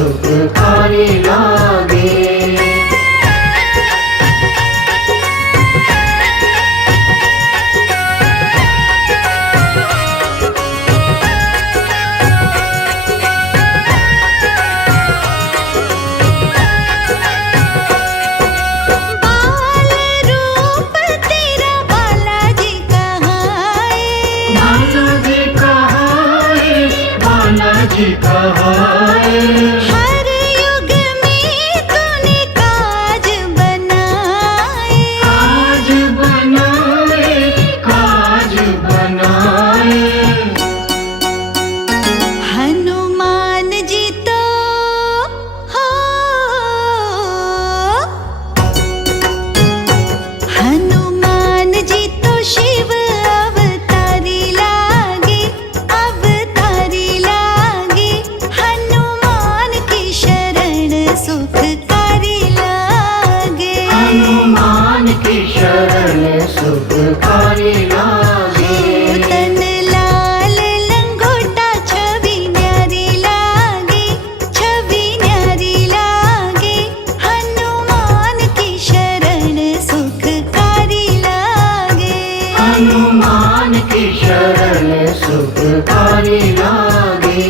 सुखकारी लागे। हर युग में तूने काज बनाए, काज बनाए, काज बनाए। हनुमान जी तो हो, हनुमान जी तो शिव अवतारी लागे, अवतारी लागे। हनुमान की शरण सुखकारी लागे, हनुमान की शरण सुखकारी लागे। तन लाल लंगोटा छवि न्यारी लागे, छवि न्यारी लागे। हनुमान की शरण सुखकारी लागे, हनुमान की शरण सुखकारी लागे।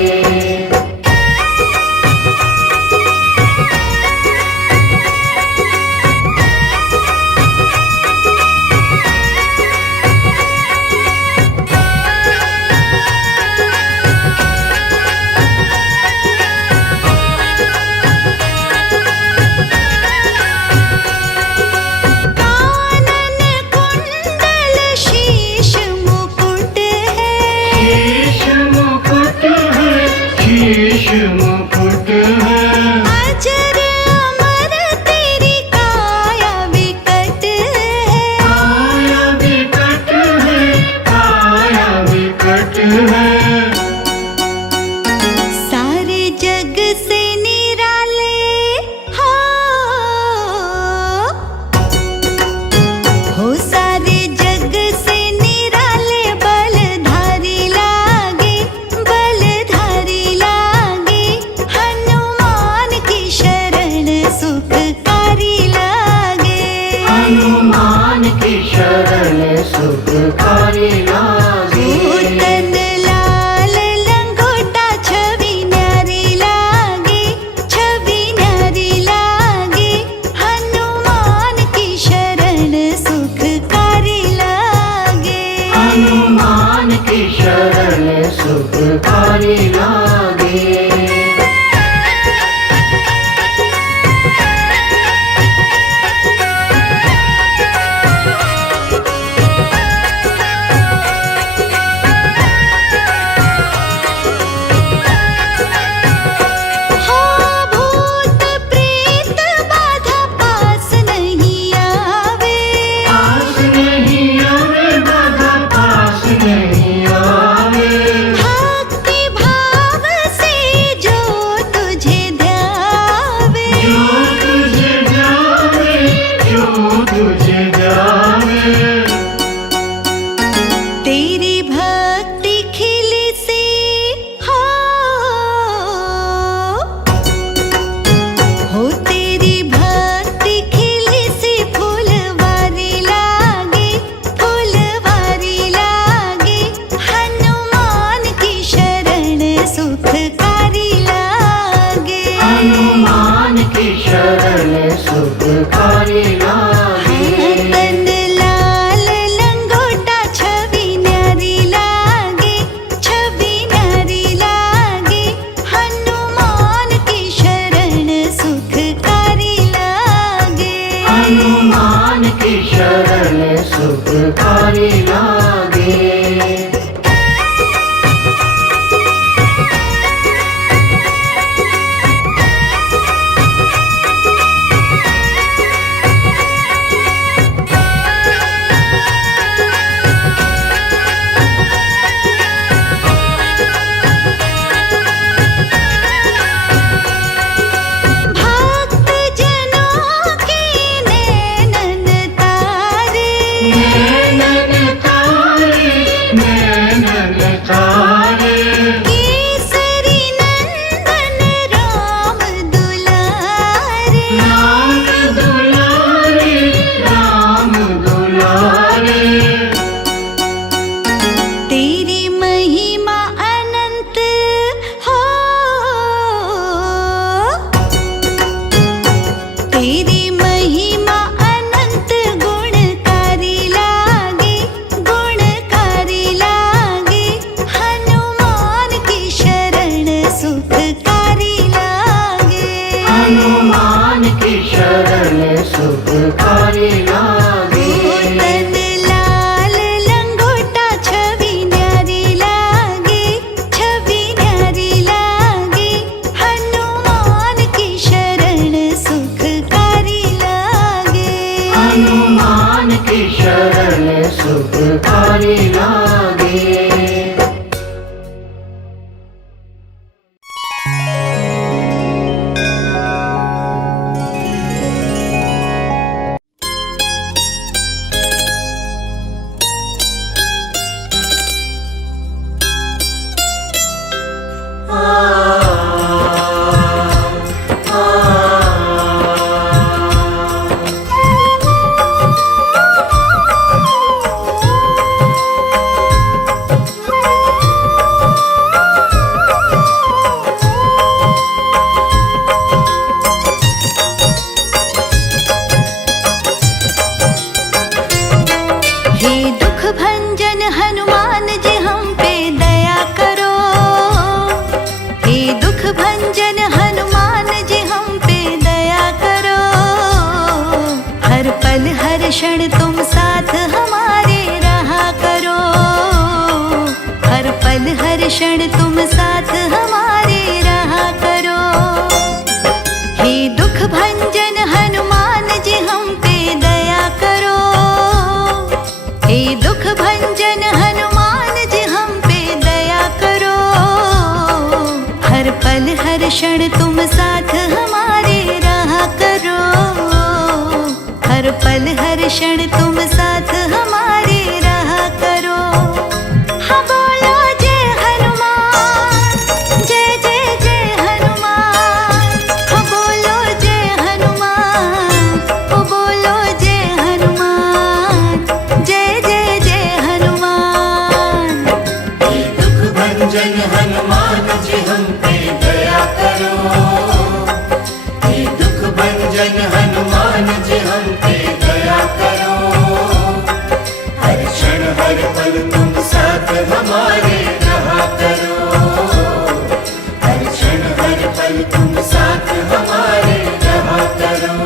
कानन कुंडल शीश मुकुट है, शीश मुकुट है, शीश मुकुट है। अजर अमर तेरी काया विकट है, काया विकट है, काया विकट है। सारे जग से निराले हो सारे जग से निराले। बलधारी लागे, बलधारी लागे। हनुमान की शरण सुखकारी लागे, हनुमान की शरण सुखकारी लागे। तन लाल लंगोटा छवि न्यारी लागे, छवि न्यारी लागे। हनुमान की शरण सुखकारी लागे, हनुमान की शरण सुखकारी लागे। हो भूत प्रेत बाधा पास नहीं आवे, पास नहीं आवे, बाधा पास नहीं आवे। भक्ति भाव से जो तुझे ध्यावे, जो तुझे जावे, जो तुझे जावे। तेरी भक्ति खिली सी हो तेरी भक्ति खिली सी। फूलवारी लागे, फूलवारी लागे। हनुमान की शरण सुखकारी लागे, हनुमान की शरण सुखकारी लागे। तन लाल लंगोटा छवि न्यारी लागे, छवि न्यारी लागे। हनुमान की शरण सुखकारी लागे, हनुमान की शरण सुखकारी लागे। भक्त जनों के नैनन तारे, नैनन तारे, हनुमान की शरण सुखकारी लागे। तन लाल लंगोटा छवि न्यारी लागे, छवि न्यारी लागे। हनुमान की शरण सुखकारी लागे। हनुमान की शरण सुखकारी लागे। हे दुख भंजन हनुमान जी हम पे दया करो। हे दुख भंजन हनुमान जी हम पे दया करो। हर पल हर क्षण तुम साथ हमारे रहा करो। हर पल हर क्षण तुम साथ हमारे रहा करो। हे दुख भंजन हनुमान जी हम पे दया करो। हे दुख भंजन हनुमान जी हम पे दया करो। हर पल हर क्षण तुम साथ हमारे रहा करो। हर पल हर क्षण तुम साथ हमारे रहा करो। हाँ बोलो जय हनुमान, जय जय जय हनुमान। हाँ बोलो जय हनुमान, ओ बोलो जय हनुमान, जय जय जय हनुमान। हे दुख भंजन हनुमान जी हम पे दया करो। हे दुख भंजन हनुमान जी हम पे दया करो। हर क्षण हर पल तुम साथ हमारे रहा करो। हर क्षण हर पल तुम साथ हमारे रहा करो।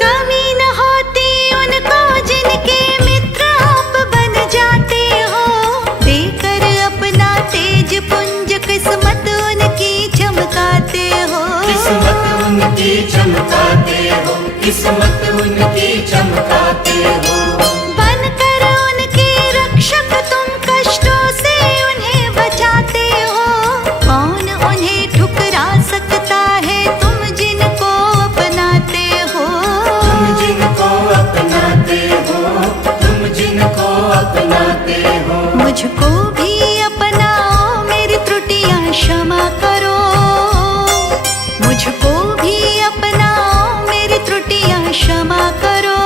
कमी न होती उनको जिनके मित्र आप बन जाते हो। देकर अपना तेज पुंज किस्मत उनकी चमकाते हो। किस्मत उनकी चमकाते हो। किस्मत उनकी चमकाते हो। बनकर उनके रक्षक तुम कष्टों से उन्हें बचाते हो। कौन उन्हें ठुकरा सकता है तुम जिनको अपनाते हो। तुम जिनको अपनाते हो। तुम जिनको अपनाते हो। मुझको भी अपनाओ मेरी त्रुटियां क्षमा करो। मुझको भी अपनाओ मेरी त्रुटियां क्षमा करो।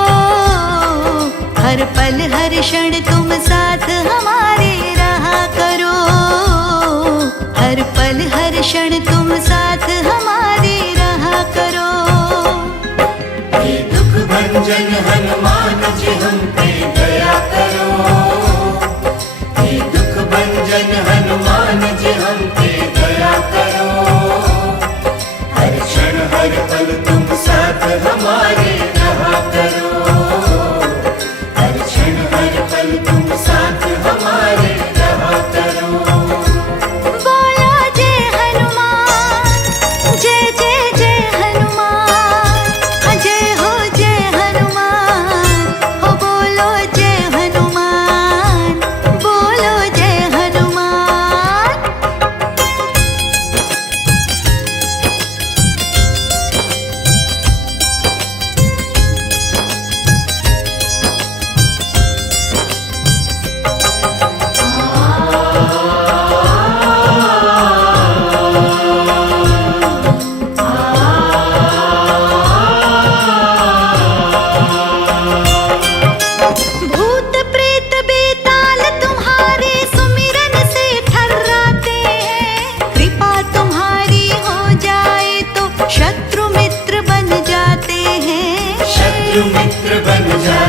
हर पल हर क्षण तुम साथ हमारे रहा करो। हर पल हर क्षण तुम साथ हमारे रहा करो। हे दुख भंजन हनुमान जी हम पे दया करो। हे दुख भंजन हनुमान जी हम पे दया करो। हर क्षण हर पल तुम साथ हमारे रहा करो। हर क्षण हर पल तुम साथ हमारे रहा करो। बोलो जय हनुमान, जय जय जय हनुमान। हाँ जय हो जय हनुमान, हो बोलो जय हनुमान, बोलो जय हनुमान।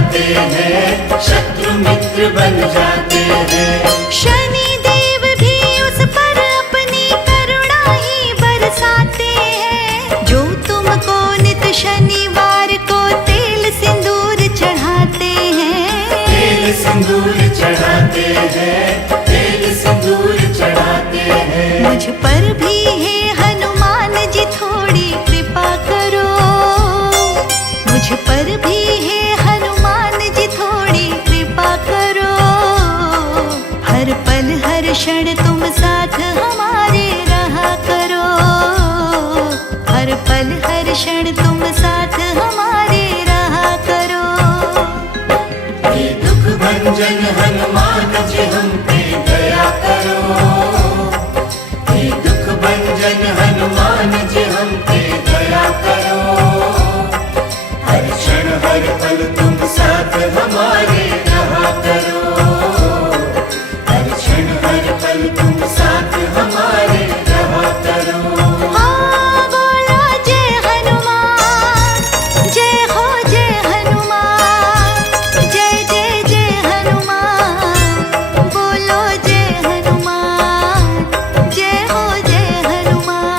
चढ़ाते हैं, शत्रु मित्र बन जाते हैं। शनि देव भी उस पर अपनी करुणा ही बरसाते हैं। जो तुमको नित शनिवार को तेल सिंदूर चढ़ाते हैं। तेल सिंदूर चढ़ाते हैं, तेल सिंदूर चढ़ाते हैं। मुझ पर भी है हनुमान जी थोड़ी कृपा करो। मुझ पर भी है हनुमान जी थोड़ी कृपा करो। हर पल हर क्षण तुम साथ हमारे रहा करो। हर पल हर क्षण तुम साथ हमारे रहा करो। हे दुख भंजन हनुमान जी हम पे दया करो। हे दुख भंजन हनुमान जी हम पे दया करो। हर क्षण हर पल तुम साथ हमारे रहा करो। हर क्षण हर पल तुम साथ हमारे रहा करो। हाँ बोलो जय हनुमान, जय हो जय हनुमान, जय जय जय हनुमान। बोलो जय हनुमान, जय हो जय हनुमान।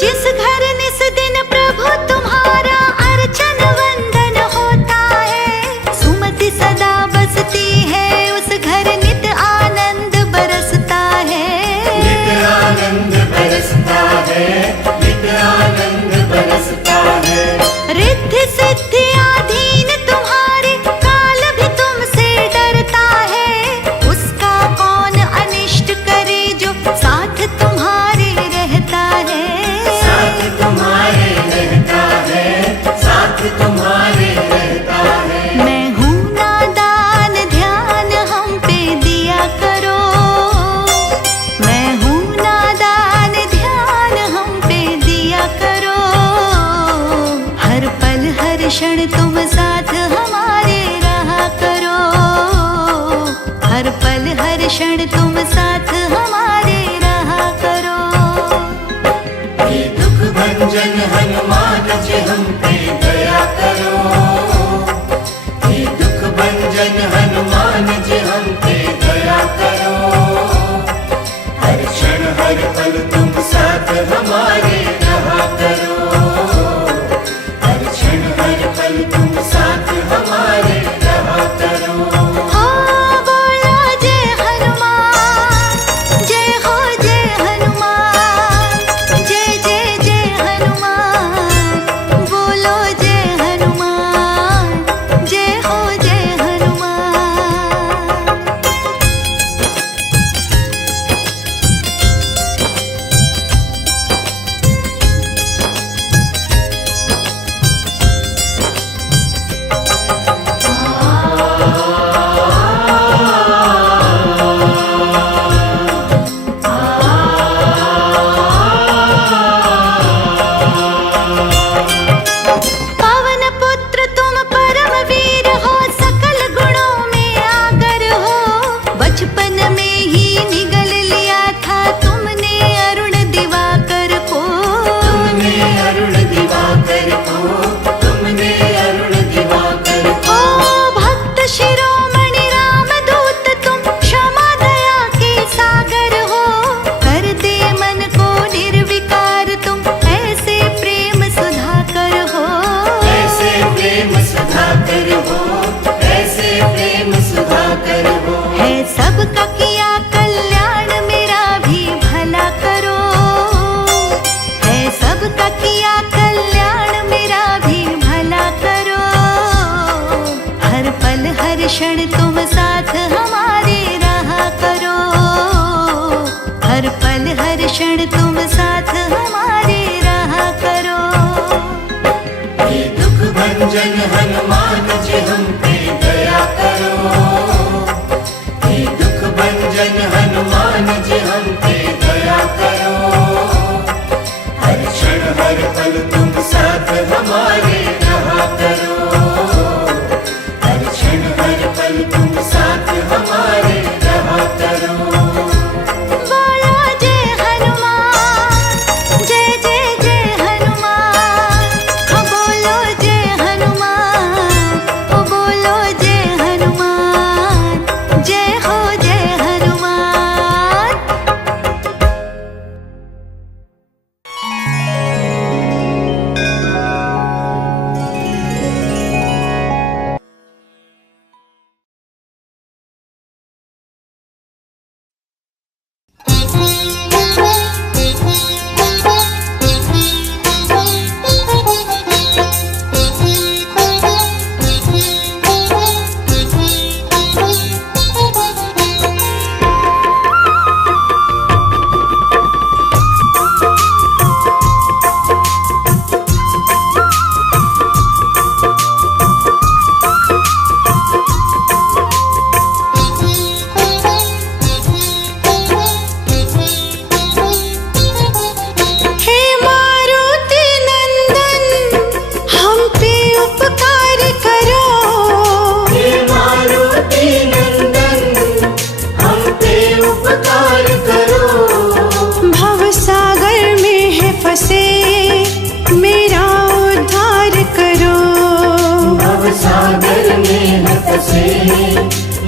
जिस घर निस दिन प्रभु तुम्हारा अर्चन वंदन होता है। सुमति सदा बसती है, उस घर नित आनंद बरसता है। नित आनंद बरसता है, नित आनंद बरसता है। रिद्धि सिद्धि आधीन तुम्हारे, काल भी तुमसे डरता है। उसका कौन अनिष्ट करे जो साथ तुम्हारे रहता है। साथ तुम्हारे रहता है, साथ तुम्हारे रहता है। मैं हूँ नादान, ध्यान हम पे दिया करो। मैं हूँ नादान, ध्यान हम पे दिया करो। हर पल हर क्षण तुम साथ हमारे रहा करो। हर पल हर क्षण तुम साथ हमारे रहा करो। हे दुख भंजन हनुमान जी हम पे दया करो। हे दुख भंजन हनुमान जी हम पे दया करो। हर क्षण हर पल तुम साथ हमारे रहा करो। हर क्षण हर पल तुम साथ हमारे रहा करो। हाँ बोलो जय हनुमान, जय हो जय हनुमान, जय जय जय हनुमान। बोलो जय हनुमान, जय हो जय हनुमान। पवन पुत्र तुम परम वीर हो, सकल गुणों में आगर हो। बचपन में ही निगल लिया था तुमने अरुण दिवाकर को। तुमने अरुण दिवाकर को, तुमने अरुण दिवाकर को। ओ भक्त शिरोमणि रामदूत तुम, क्षमा दया के सागर हो। कर दे मन को निर्विकार तुम, ऐसे प्रेम सुधाकर हो। ऐसे प्रेम सुधाकर हो, ऐसे प्रेम सुधाकर हो। है सबका किया कल्याण, मेरा भी भला करो। है सबका किया कल्याण, मेरा भी भला करो। हर पल हर क्षण तुम साथ हमारे रहा करो। हर पल हर क्षण तुम साथ हमारे रहा करो। हे दुख भंजन हनुमान जी हम पे दया करो।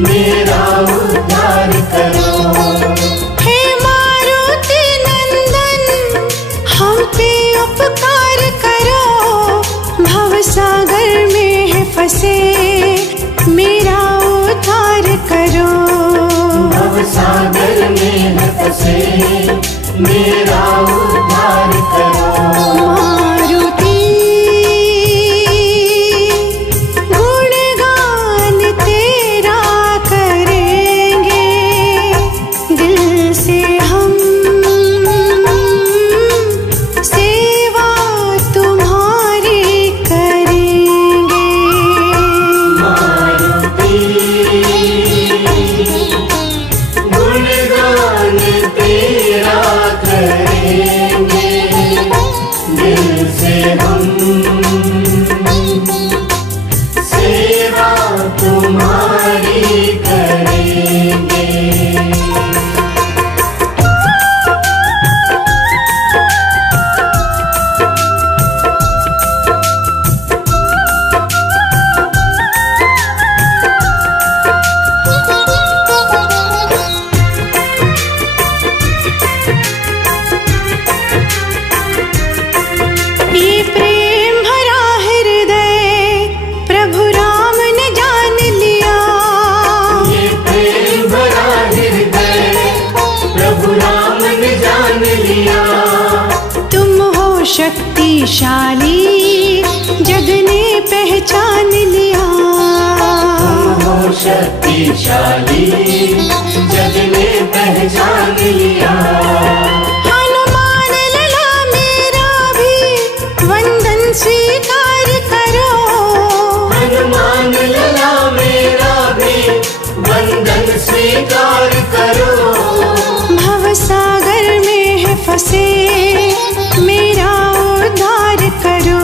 मेरा उद्धार करो। हे मारुति नंदन हम पे उपकार करो, भवसागर में है फंसे मेरा उद्धार करो। भवसागर में है फंसे मेरा उद्धार करो। मारुति गुणगान तेरा करेंगे, दिल से हम सेवा तुम्हारी करेंगे। मारुति गुणगान तेरा करेंगे, दिल से हम सेवा तुम्हारी करेंगे। ये प्रेम भरा हृदय प्रभु राम ने जान लिया। ये प्रेम भरा हृदय प्रभु राम ने जान लिया। तुम हो शक्तिशाली जग ने पहचान लिया। तुम हो शक्तिशाली जग ने पहचान लिया। हनुमान लला मेरा भी वंदन स्वीकार करो। हनुमान लला मेरा भी वंदन स्वीकार करो। भवसागर में है फंसे मेरा उद्धार करो।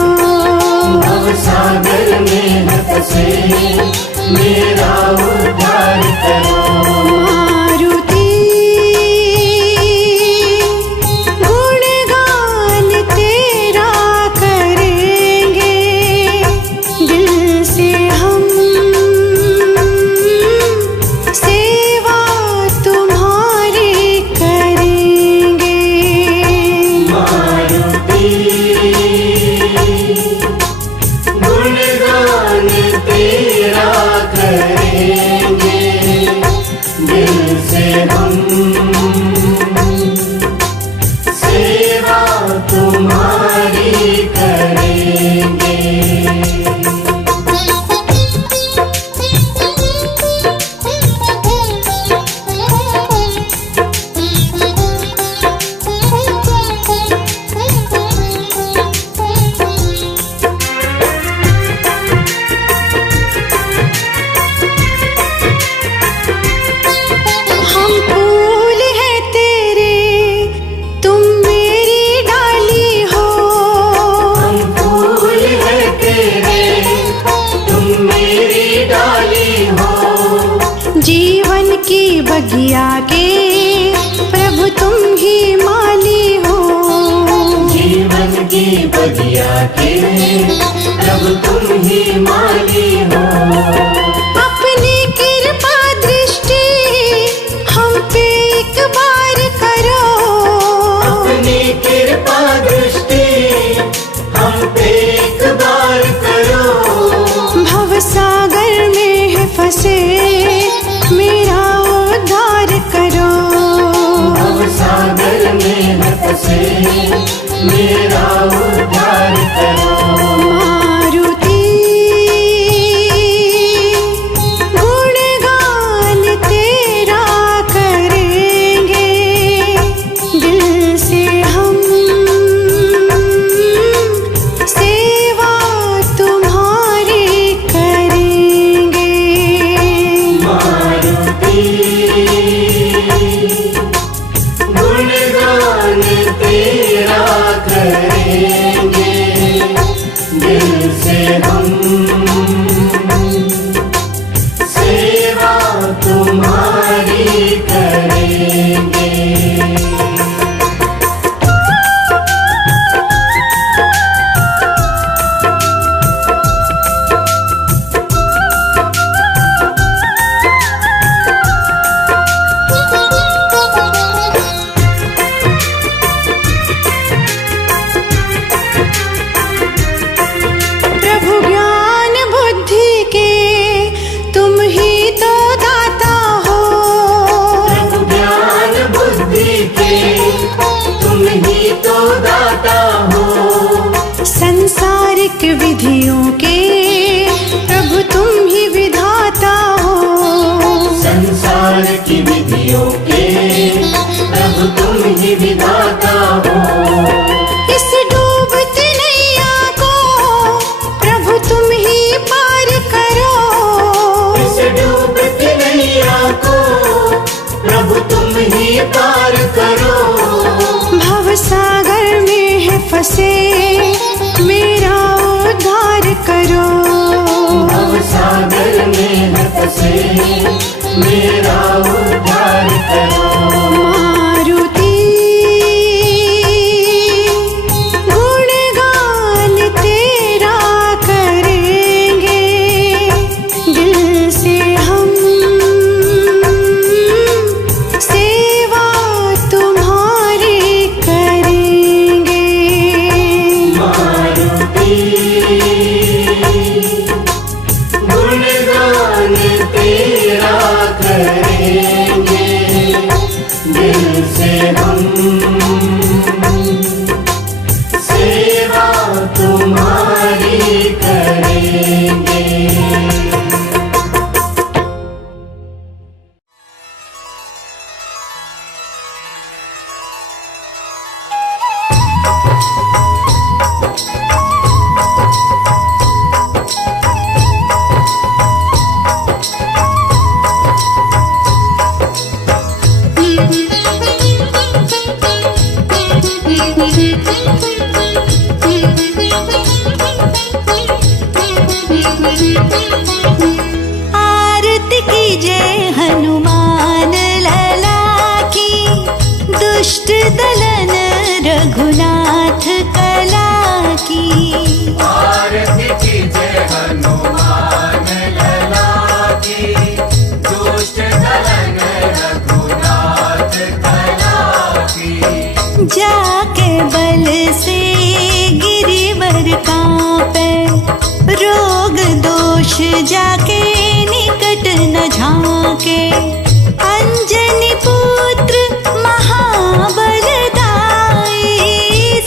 भवसागर में है फंसे मेरा उद्धार करो। मारुति गुणगान तेरा करेंगे, दिल से हम सेवा तुम्हारी करेंगे। मारुति गुणगान तेरा करेंगे, दिल से हम सेवा तुम्हारी करेंगे। हम फूल हैं तेरे, तुम मेरी डाली हो। हम फूल हैं तेरे तुम मेरी डाली हो। जीवन की बगिया के प्रभु तुम ही माली हो। जीवन की बगिया के प्रभु तुम ही माली हो। अपनी कृपा दृष्टि हम पे एक बार करो। अपनी कृपा दृष्टि हम पे एक बार करो। भवसागर में है फंसे मेरा उद्धार करो। भवसागर में है फंसे मेरा उद्धार करो। मारुति गुणगान तेरा करेंगे, दिल से हम सेवा तुम्हारी करेंगे। ही पार करो। भवसागर में है फंसे मेरा उद्धार करो। भवसागर में है फंसे मेरा उद्धार करो। मारुति गुणगान तेरा करेंगे, दिल से हम सेवा तुम्हारी करेंगे। मारुति गुणगान तेरा करेंगे, दिल से हम सेवा तुम्हारी करेंगे। आरती कीजय हनुमान लला की, दुष्ट दलन रघुनाथ कला की। आरती कीजय हनुमान लला की, दुष्ट दलन रघुनाथ कला की। जाके बल से गिरिवर कांपे, रोग दोष जाके निकट न झांके। अंजनी पुत्र महाबलदाई,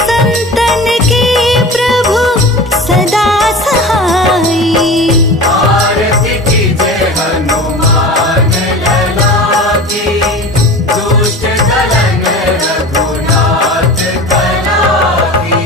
संतन के प्रभु सदा सहाई। आरती कीजय हनुमान लला की, दुष्ट दलन रघुनाथ कला की।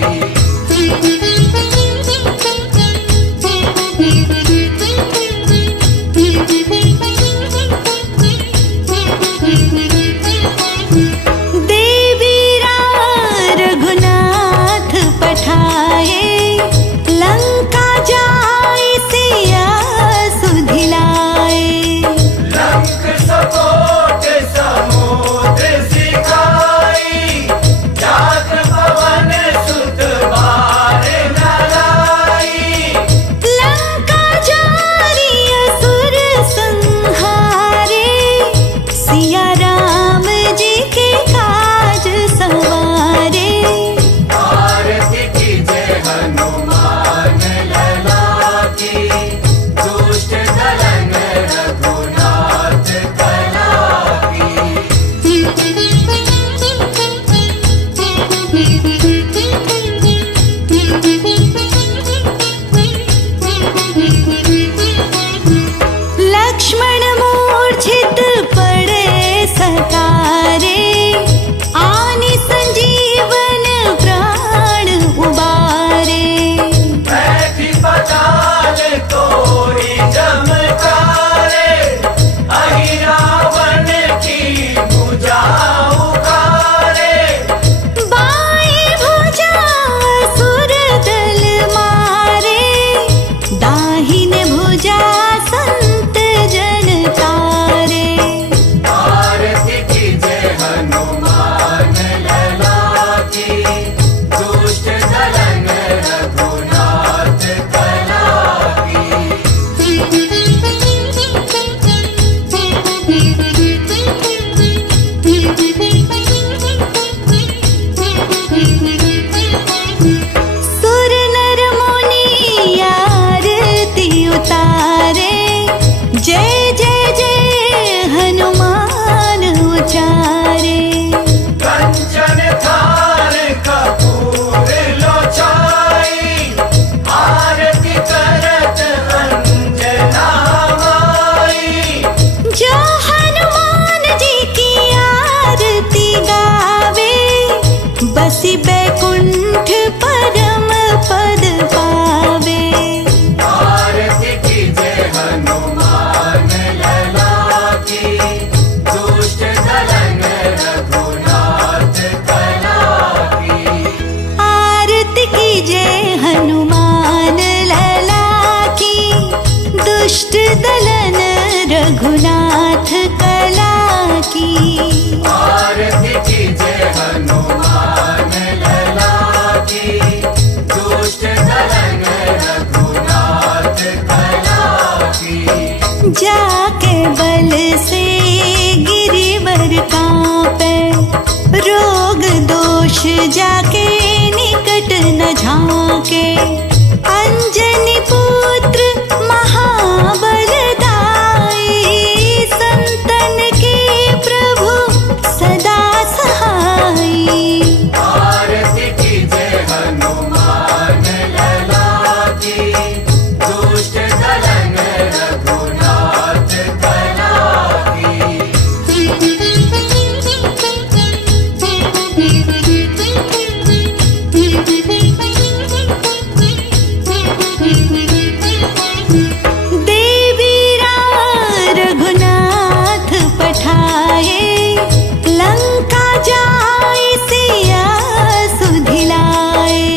जाके बल से गिरिवर कांपे, रोग दोष जाके निकट न झांके। अंजनी पुत्र महाबलदाई, संतन के प्रभु सदा सहाई। आरती कीजे हनुमान लला की, दुष्ट दलन रघुनाथ कला की। देवीरा रघुनाथ पठाए, लंका जाय सिया सुधिलाए।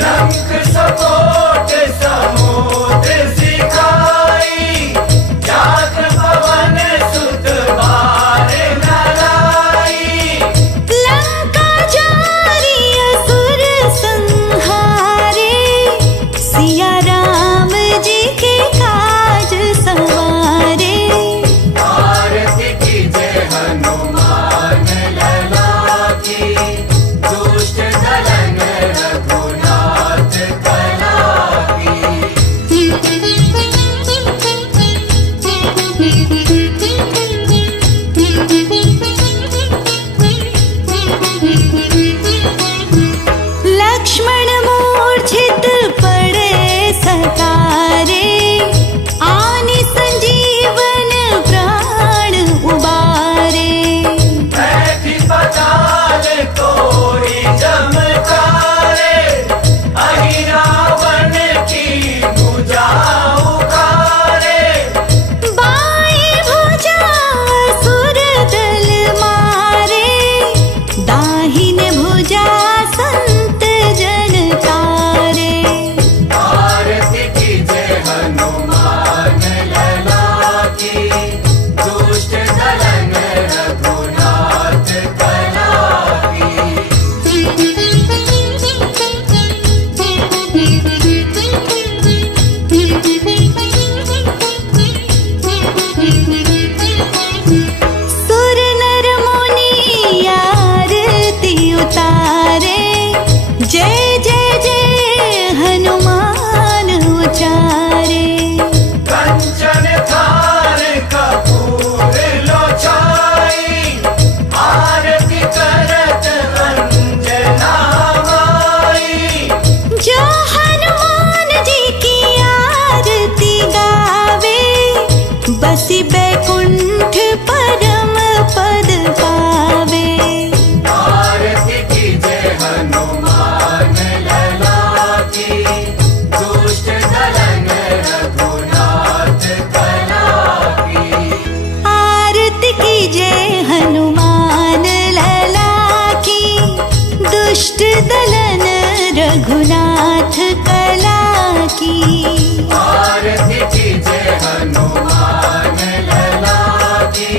लंक सपोट समुद्र सिखाई, जात पवन सुत बार नराई। लंका जारी असुर संहारे, सिया राम जी के काज सवारे। आरती कीजे हनुमान लला की, दुष्ट दलन रघुनाथ कला की। लक्ष्मण मूर्छित पड़े सतारे, आनि संजीवन प्राण उबारे। बैठी पताल तोरी चमकारे, अहि रावण की भुजा उखारे। बाई भुजा असुर दल मारे, दाहिने भुजा संत जन तारे। आरती कीजे हनुमान लला की, दुष्ट दलन रघुनाथ कला की। सुर नर मुनि आरती उतारे, जय जय जय हनुमान उचारे। कंचन थार कपूर लोचाई, आरती करत अंजना माई। जो हनुमान जी की आरती गावे, बसी बैकुंठ परम पद पावे। आरती कीजे हनुमान लला की, दुष्ट दलन रघुनाथ कला की। आरती कीजे हनुमान लला की, दुष्ट दलन रघुनाथ कला की। आरती कीजे हनुमान लला की,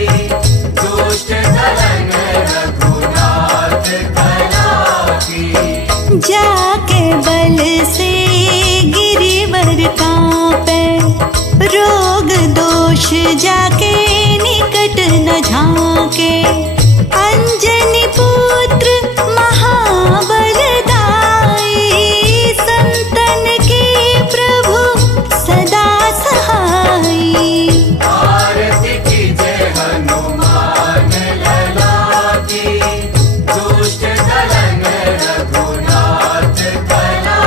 दुष्ट दलन रघुनाथ कला की। जाके बल से गिरिवर कांपे, रोग दोष जाके निकट न झांके। अंजनी पुत्र महाबलदाई, संतन के प्रभु सदा सहाई। आरती कीजे हनुमान लला की, दुष्ट दलन रघुनाथ कला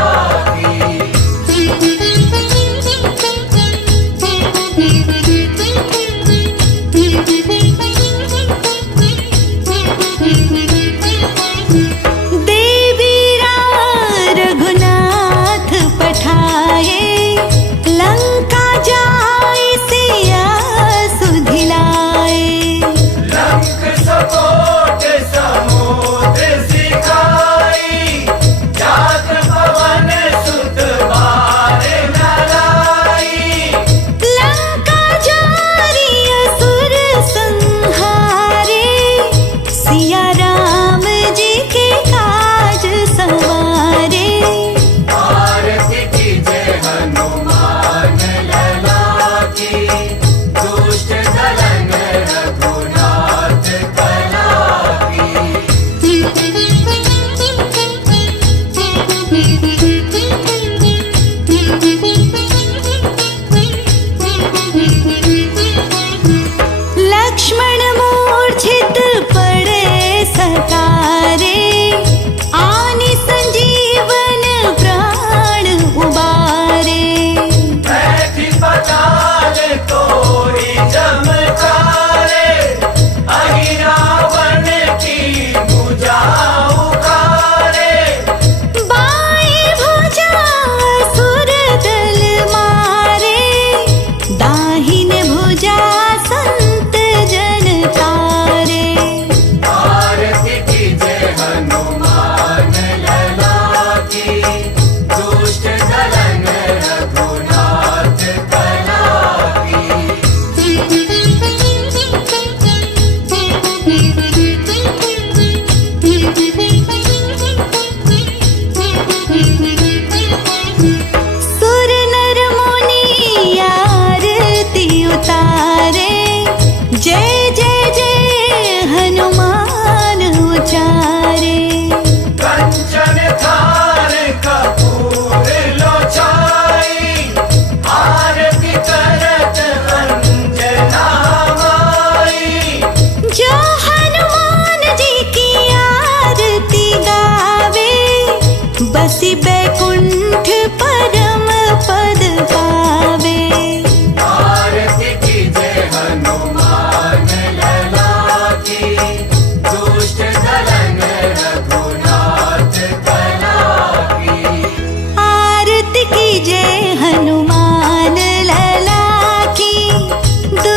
की।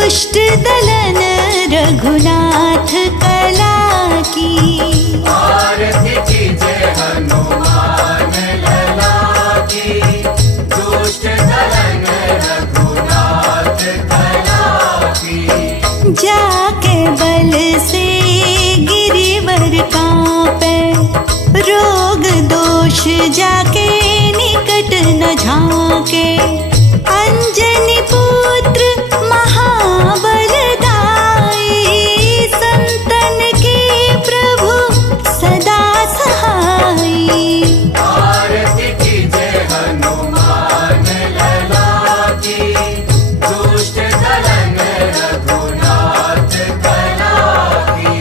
दुष्ट दलन रघुनाथ कला की। आरती कीजिए हनुमान लला की, दुष्ट दलन रघुनाथ कला की। जाके बल से गिरिवर कांपे, रोग दोष जाके निकट न झांके। अंजनी पुत्र महाबलदाई, संतन के प्रभु सदा सहाई। आरती कीजिए हनुमान लला की, दुष्ट दलन रघुनाथ कला की।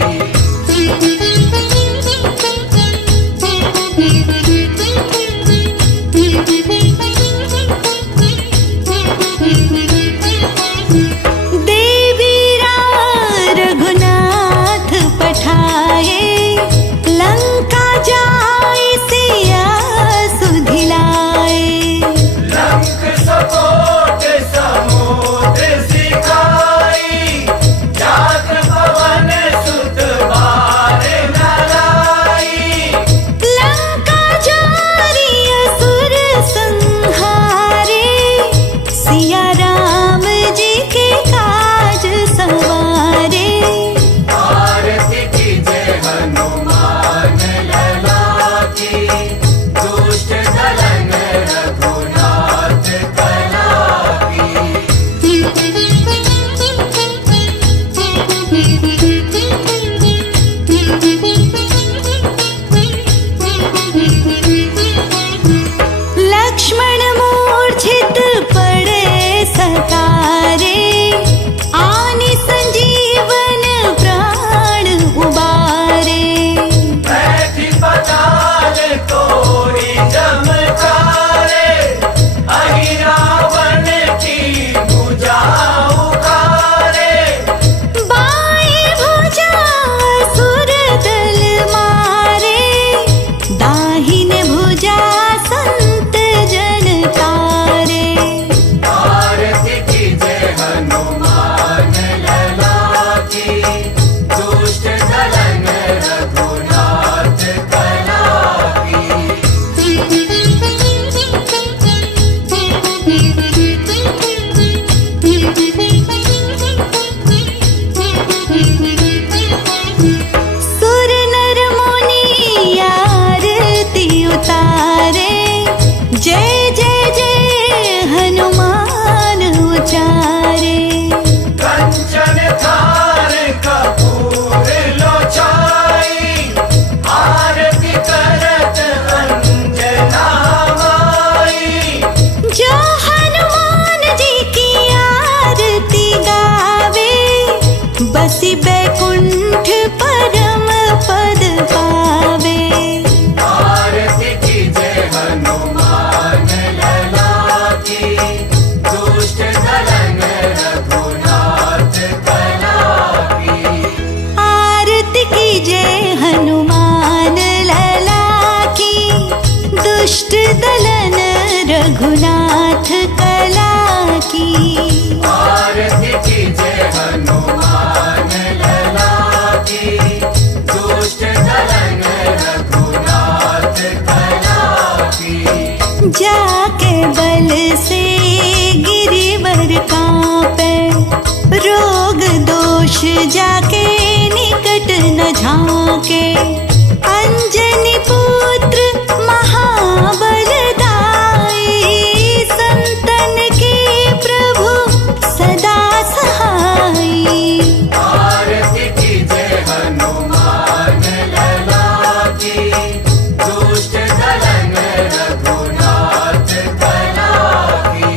देवी रघुनाथ पठाए, लंका जाय सिया सुधिलाए। लंक सपोट समुद्र सिखाई, जात पवन सुत बार न लाई। लंका जारी असुर संहारे, सिया राम जी के काज सवारे। आरती कीजिए हनुमान लला की, दुष्ट दलन रघुनाथ कला की। लक्ष्मण मूर्छित पड़े सतारे, आनि संजीवन प्राण उबारे। बैठी पताल तोरी जमकारे, अहि रावण की भुजा उखारे। बाएं भुजा असुर दल मारे, दाहिने भुजा संत जन तारे। आरती कीजिए हनुमान लला की, दुष्ट दलन रघुनाथ कला की। सुर नर मुनि आरती उतारे, जय जय जय हनुमान उचारे। कंचन थार कपूर लोचाई, आरती करत अंजना माई। जो हनुमान जी की आरती गावे, बसी बैकुंठ परम पद पावे। आरती कीजिए हनुमान लला की, दुष्ट दलन रघुनाथ कला की। आरती कीजिए हनुमान लला की, दुष्ट दलन रघुनाथ कला की। आरती कीजिए हनुमान लला की, दुष्ट दलन रघुनाथ कला की। जाके बल से गिरिवर कांपे, रोग दोष जाके निकट न झांके। अंजनी पुत्र महाबलदाई, संतन के प्रभु सदा सहाई। आरती कीजिए हनुमान लला की, दुष्ट दलन रघुनाथ कला की।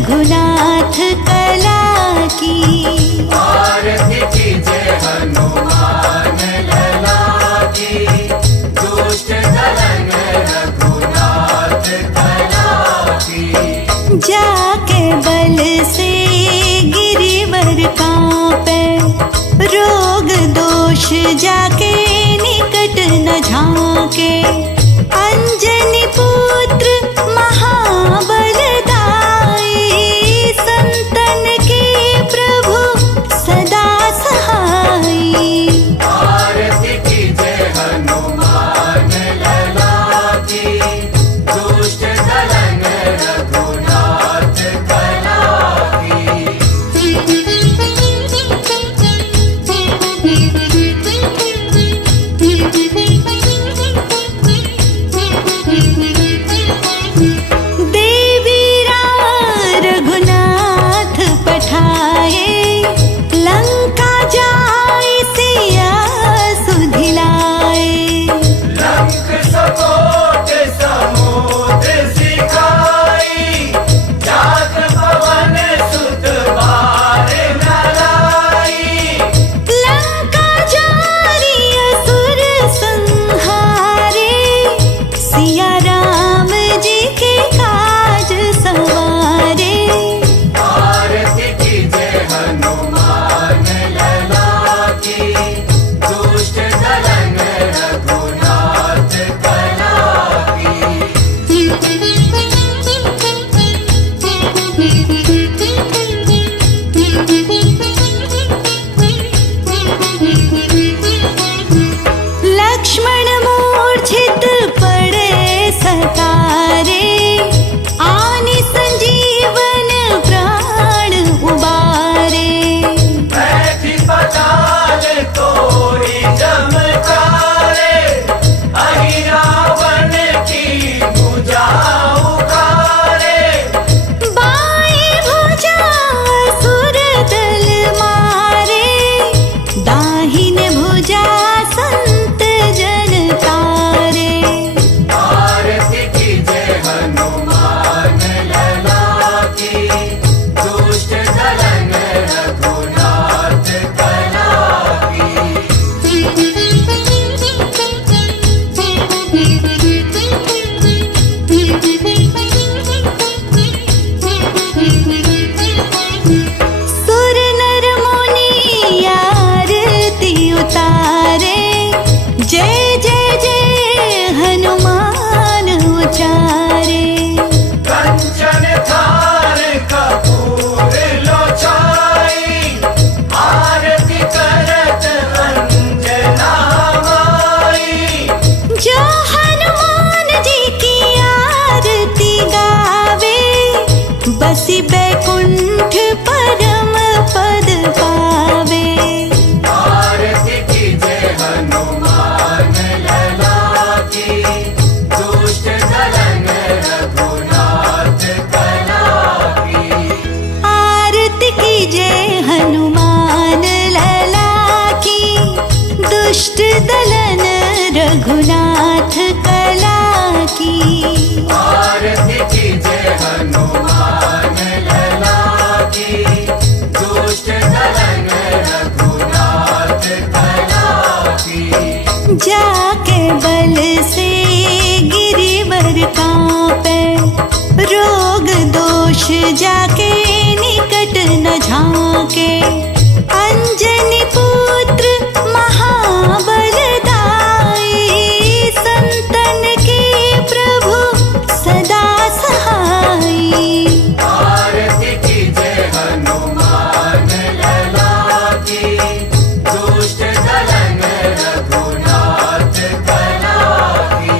रघुनाथ कला की। आरती कीजे हनुमान लला की, दुष्ट दलन रघुनाथ कला की। जाके बल से गिरिवर कांपे, रोग दोष जाके निकट न झांके। अंजनी पुत्र महाबलदाई, संतन के प्रभु सदा सहाई। आरती कीजे हनुमान लला की, दुष्ट दलन रघुनाथ कला की। देवीरा रघुनाथ पठाए, लंका जाय सिया सुधिलाए। लंक सपोट समुद्र सिखाई, जात पवन सुत बार न लाई। लंका जारी असुर संहारे, सिया राम जी के काज सवारे। आरती कीजे हनुमान लला की, दुष्ट दलन रघुनाथ कला की। लक्ष्मण मूर्छित पड़े सतारे, आनि संजीवन प्राण उबारे। बैठी पताल तोरी जमकारे, अहि रावण की भुजा उखारे। बाएं भुजा असुर दल मारे, दाहिन भुजा संत जन तारे। आरती कीजे हनुमान लला की, दुष्ट दलन रघुनाथ कला की। सुर नर मुनि आरती उतारे, जय जय जय हनुमान उचारे। कंचन थार कपूर लोचाई, आरती करत अंजना माई। जो हनुमान जी की आरती गावे, बसी बैकुंठ परम पद पावे। आरती कीजे हनुमान लला की, दुष्ट दलन रघुनाथ कला की। आरती कीजे हनुमान लला की, दुष्ट दलन रघुनाथ कला की। आरती कीजे हनुमान लला की, दुष्ट दलन रघुनाथ कला की। जाके बल से गिरिवर कांपे, रोग दोष जाके निकट न झांके। अंजनी पुत्र महाबलदाई, संतन के प्रभु सदा सहाई। आरती कीजे हनुमान लला की, दुष्ट दलन रघुनाथ कला की।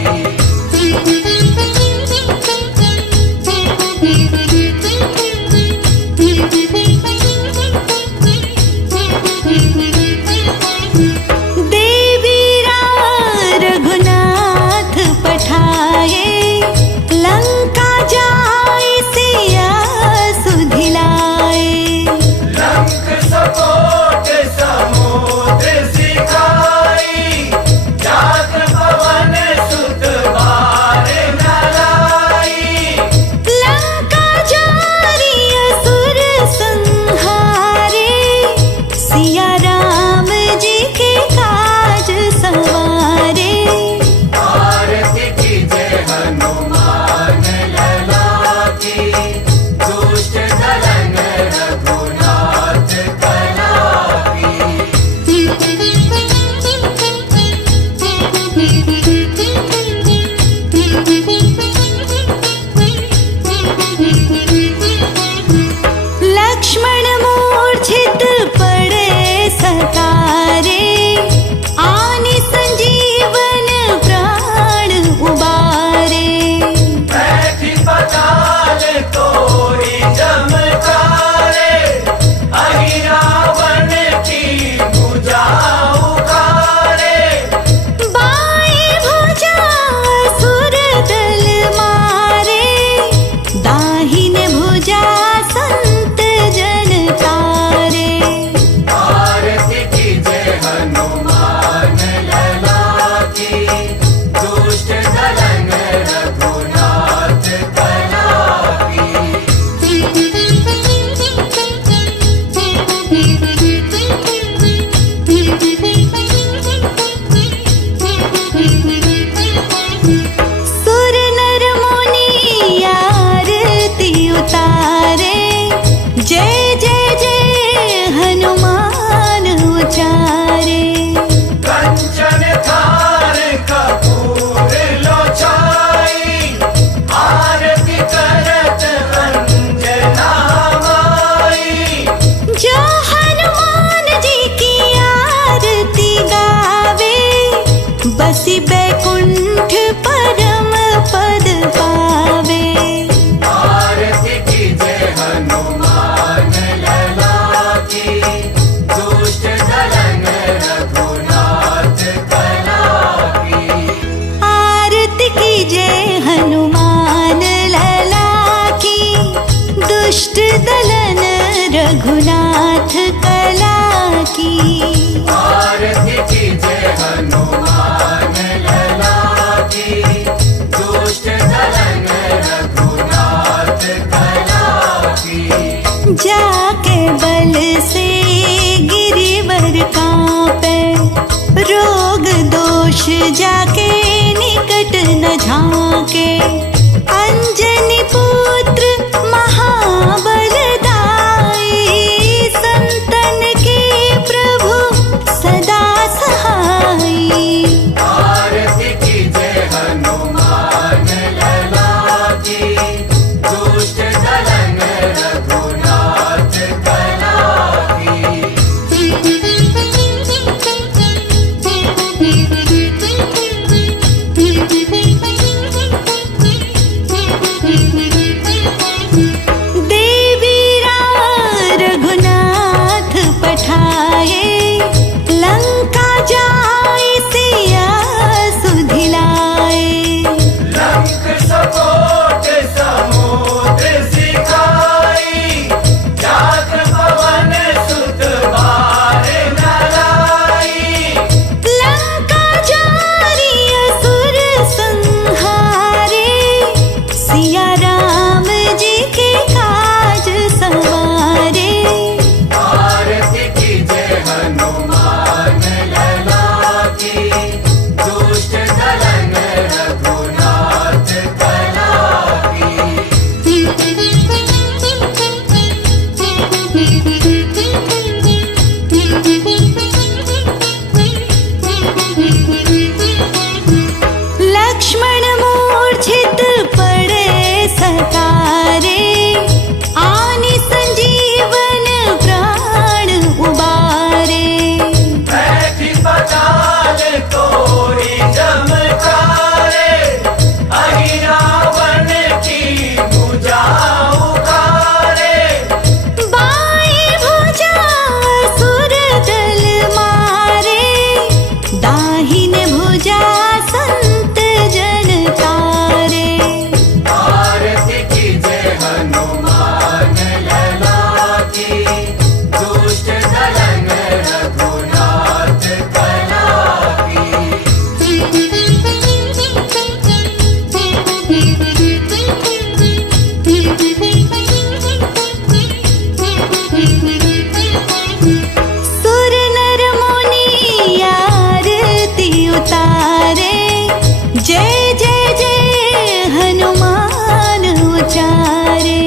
उचारे।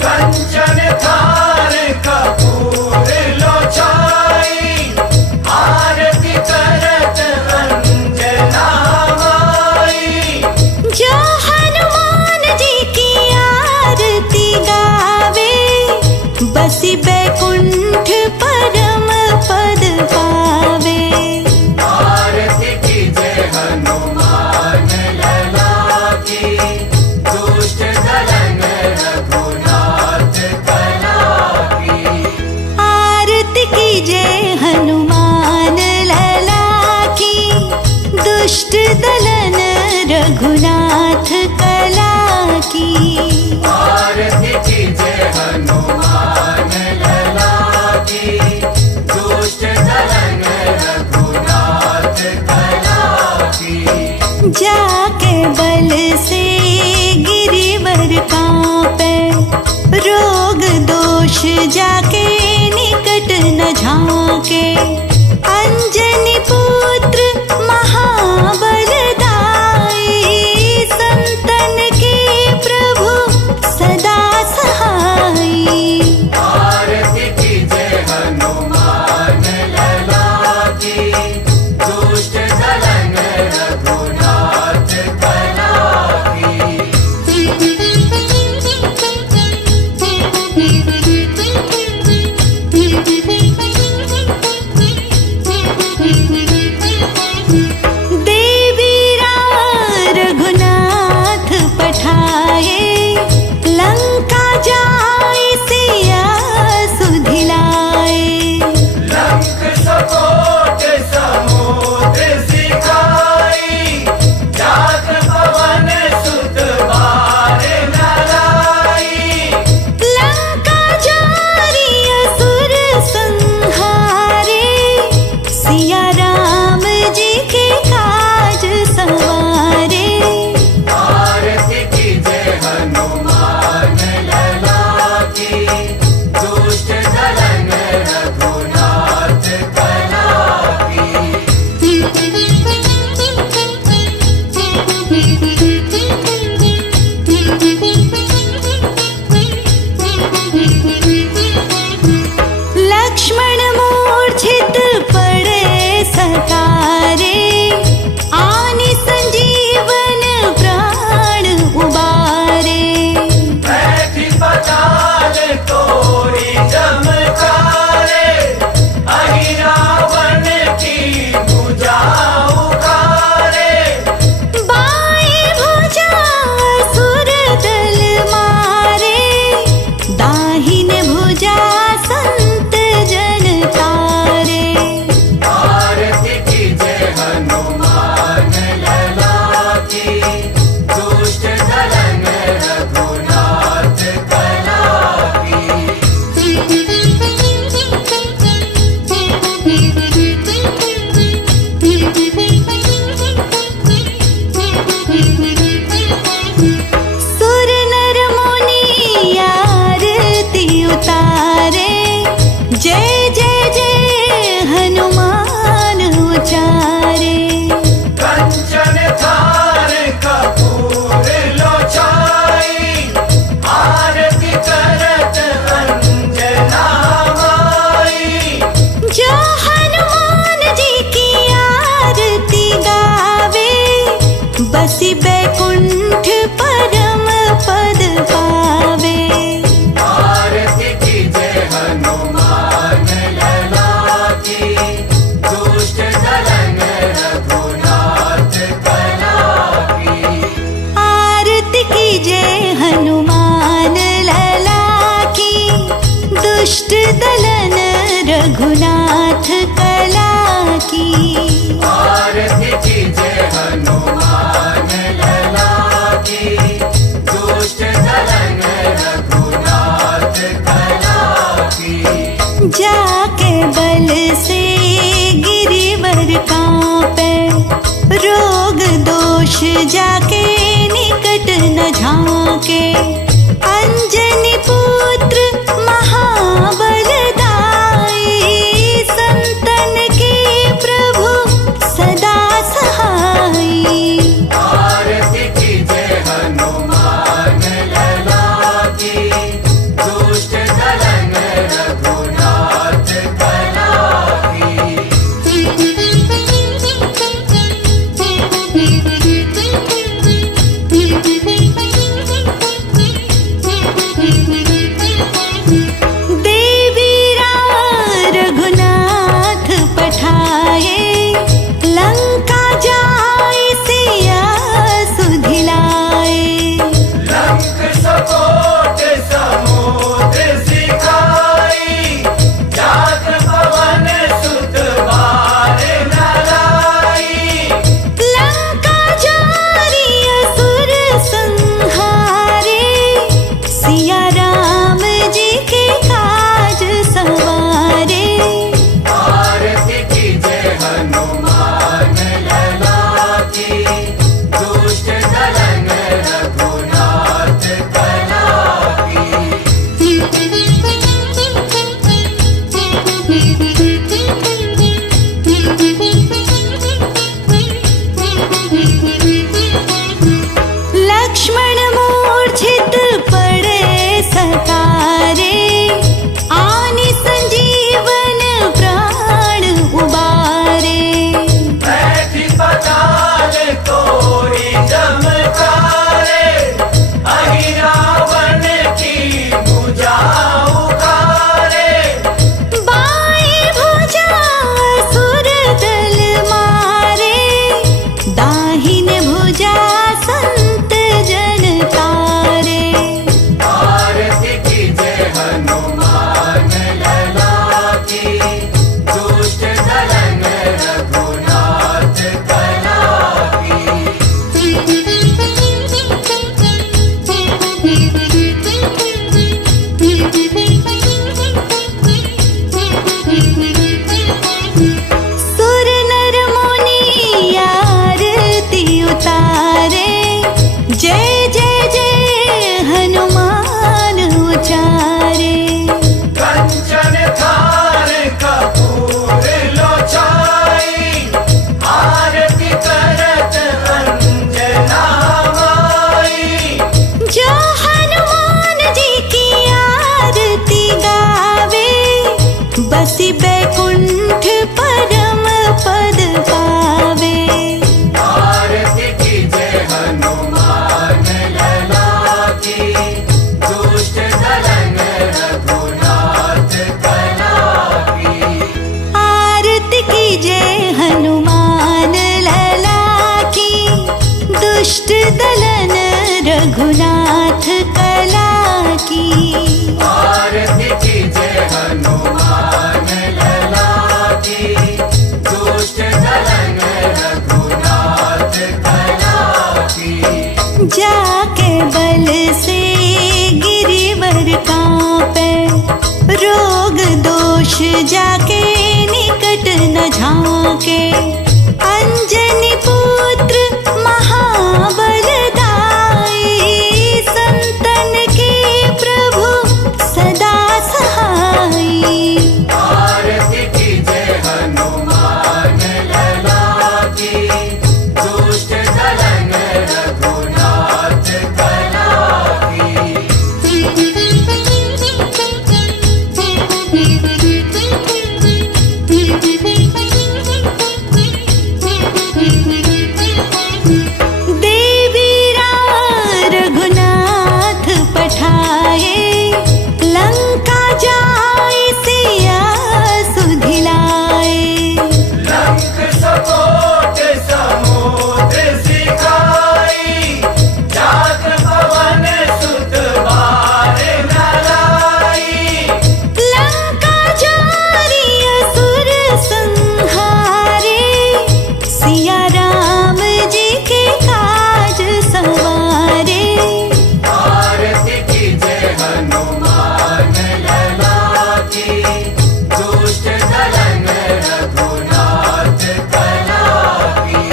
कंचन थार कपूर लो छाई, आरती करत अंजना माई। जो हनुमान जी की आरती गावे, बसी बैकुंठ परम पद पावे। आरती कीजे हनुमान लला की, दुष्ट दलन रघुनाथ कला की। आरती कीजे हनुमान लला की, दुष्ट दलन रघुनाथ कला की। आरती कीजे हनुमान लला की, दुष्ट दलन रघुनाथ कला की। जाके बल से गिरिवर कांपे, रोग दोष जाके निकट न झांके। अंजनी पुत्र महाबल दाई, संतन के प्रभु सदा सहाई। आरती कीजे हनुमान लला की, दुष्ट दलन रघुनाथ कला की। देवी रघुनाथ पठाए, लंका जाय सिया सुधिलाए। लंक सपोट समुद्र सिखाई, जात पवन सुत बार नलाई। लंका जारी असुर संहारे, सिया राम जी के काज सवारे। आरती कीजे हनुमान लला की, दुष्ट दलन रघुनाथ कला की। लक्ष्मण मूर्छित पड़े सकारे, आनि संजीवन प्राण उबारे। बैठी पताल तोरी चमकारे, अहि रावण की भुजा उखारे। बाएं भुजा असुर दल मारे, दाहिन भुजा संत जन तारे। आरती कीजे हनुमान लला की, दुष्ट दलन रघुनाथ कला की। सुर नर मुनि आरती उतारे, जय जय जय हनुमान उचारे। कंचन थार कपूर लो छाई, आरती करत अंजना माई। जो हनुमान जी की आरती गावे, बसी बैकुंठ परम पद पावे। आरती कीजे हनुमान लला की, दुष्ट दलन रघुनाथ कला की। आरती कीजे हनुमान लला की, दुष्ट दलन रघुनाथ कला की। आरती कीजे हनुमान लला की, दुष्ट दलन रघुनाथ कला की। जाके बल से गिरिवर कांपे, रोग दोष जाके निकट न झांके। अंजनी पुत्र महाबल दाई, संतन के प्रभु सदा सहाई। आरती कीजे हनुमान लला सुर नर मुनि आरती उतारे, जय जय जय हनुमान उचारे। कंचन थार कपूर लोचाई, आरती करत अंजना माई। जो हनुमान जी की आरती गावे, बसी बैकुंठ परम पद पावे। आरती कीजे हनुमान लला की, दुष्ट दलन रघुनाथ कला की। आरती कीजे हनुमान लला की, दुष्ट दलन रघुनाथ कला की। आरती कीजे हनुमान लला की, दुष्ट दलन रघुनाथ कला की। जाके बल से गिरिवर कांपे, रोग दोष जाके निकट न झांके। अंजनी पुत्र महाबलदाई, संतन के प्रभु सदा सहाई। आरती कीजे हनुमान लला की, दुष्ट दलन रघुनाथ कला की। देवी रघुनाथ पठाए, लंका जाए सिया सुधिलाए। लंक सकोट समुद्र सिखाई, जात पवन सुत बार न लाई। लंका जारी असुर संहारे, सिया राम जी के काज संवारे। आरती कीजे हनुमान लला की, दुष्ट दलन रघुनाथ कला की।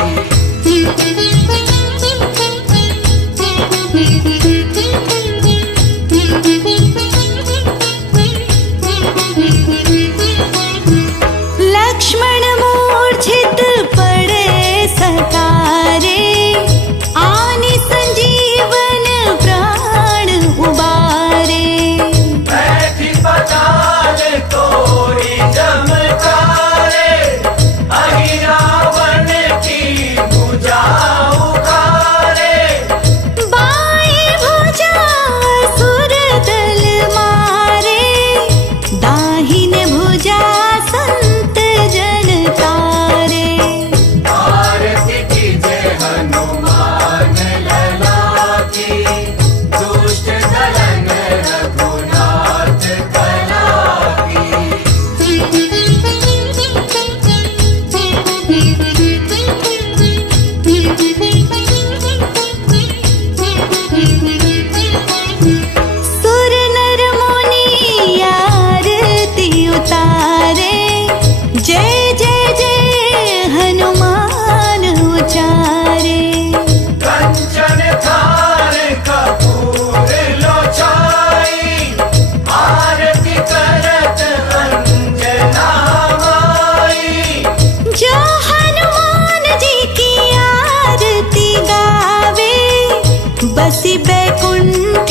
लक्ष्मण मूर्छित पड़े सतारे, आनि संजीवन प्राण उबारे। बैठी पताल तोरी चमकारे, अहि रावण की भुजा उखारे। बाएं भुजा असुर दल मारे, दाहिने भुजा संत जन तारे। आरती कीजे हनुमान लला की, दुष्ट दलन रघुनाथ कला की। सुर नर मुनि आरती उतारे, जय जय जय हनुमान उचारे। कंचन थार कपूर लोचाई, आरती करत अंजना माई। जो हनुमान जी की आरती गावे, बसी बैकुंठ